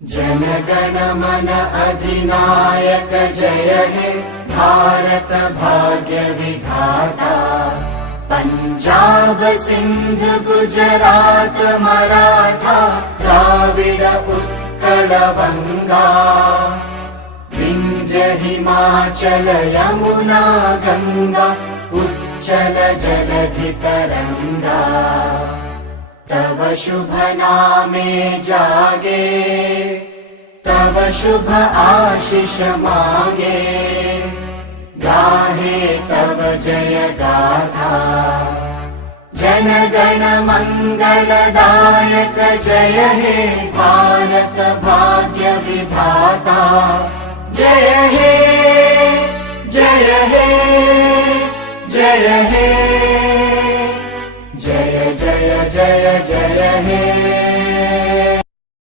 जनगण मन अधिनायक जय हे भारत भाग्य विधाता। पंजाब सिंध गुजरात मराठा द्राविड उत्कल बंगा। विंध्य हिमाचल यमुना गंगा उच्चल जलधि तरंगा। तव शुभ नामे जागे तव शुभ आशीष मागे। गाहे तव जय गाथा जनगण मंगलदायक जय हे भारत भाग्य विधाता। जय हे जय हे जय हे जय जय जय जय हे।